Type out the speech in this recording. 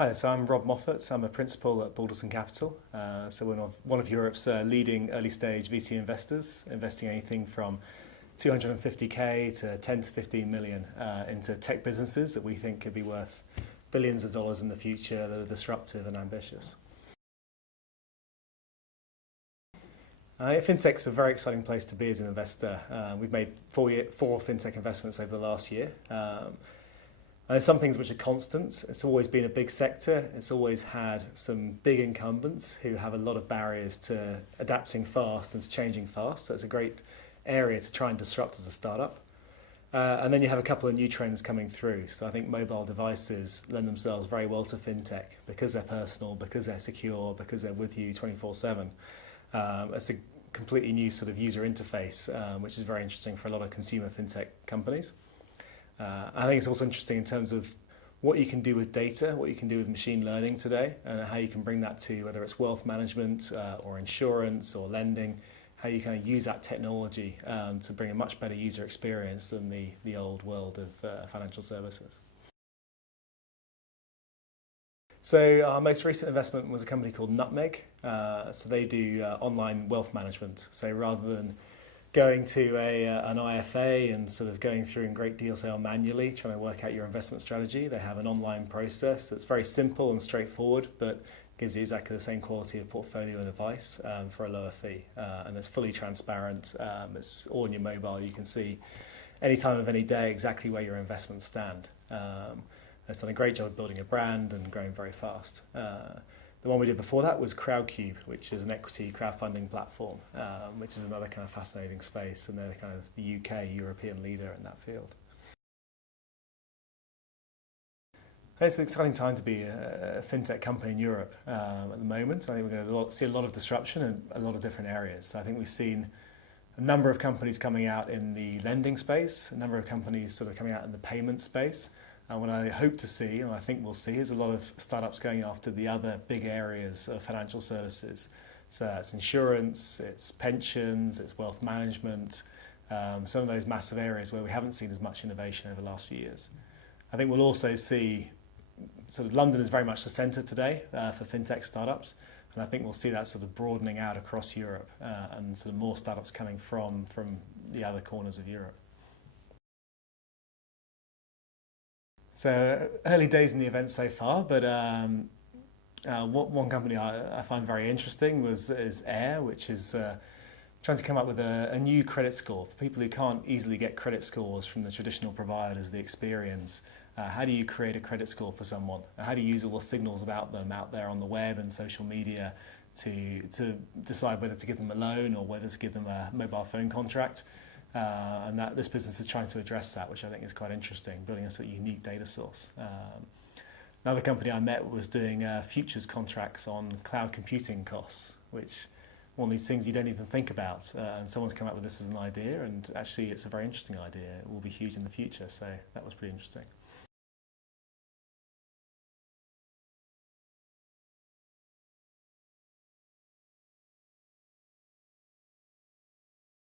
Hi, so I'm Rob Moffatt. I'm a principal at Balderton Capital. So one of Europe's leading early stage VC investors, investing anything from 250k to 10 to 15 million into tech businesses that we think could be worth billions of dollars in the future that are disruptive and ambitious. FinTech's a very exciting place to be as an investor. We've made four FinTech investments over the last year. And there's some things which are constants. It's always been a big sector. It's always had some big incumbents who have a lot of barriers to adapting fast and to changing fast. So it's a great area to try and disrupt as a startup. And then you have a couple of new trends coming through. So I think mobile devices lend themselves very well to FinTech because they're personal, because they're secure, because they're with you 24/7. It's a completely new sort of user interface, which is very interesting for a lot of consumer FinTech companies. I think it's also interesting in terms of what you can do with data, what you can do with machine learning today, and how you can bring that to whether it's wealth management or insurance or lending, how you kind of use that technology to bring a much better user experience than the old world of financial services. So our most recent investment was a company called Nutmeg. So they do online wealth management. So rather than going to an IFA and sort of going through in great detail manually, trying to work out your investment strategy, they have an online process that's very simple and straightforward, but gives you exactly the same quality of portfolio and advice for a lower fee. And it's fully transparent. It's all on your mobile. You can see any time of any day exactly where your investments stand. It's done a great job of building a brand and growing very fast. The one we did before that was Crowdcube, which is an equity crowdfunding platform, which is another kind of fascinating space, and they're kind of the UK, European leader in that field. It's an exciting time to be a fintech company in Europe at the moment. I think we're going to see a lot of disruption in a lot of different areas. So I think we've seen a number of companies coming out in the lending space, a number of companies sort of coming out in the payment space. And what I hope to see, and I think we'll see, is a lot of startups going after the other big areas of financial services. So it's insurance, it's pensions, it's wealth management, some of those massive areas where we haven't seen as much innovation over the last few years. I think we'll also see, sort of London is very much the centre today for fintech startups, and I think we'll see that sort of broadening out across Europe and sort of more startups coming from the other corners of Europe. So early days in the event so far, but one company I find very interesting is Air, which is trying to come up with a new credit score for people who can't easily get credit scores from the traditional providers, the Experians. How do you create a credit score for someone? How do you use all the signals about them out there on the web and social media to decide whether to give them a loan or whether to give them a mobile phone contract? And that this business is trying to address that, which I think is quite interesting, building a sort of unique data source. Another company I met was doing futures contracts on cloud computing costs, which one of these things you don't even think about. And someone's come up with this as an idea, and actually it's a very interesting idea. It will be huge in the future, so that was pretty interesting.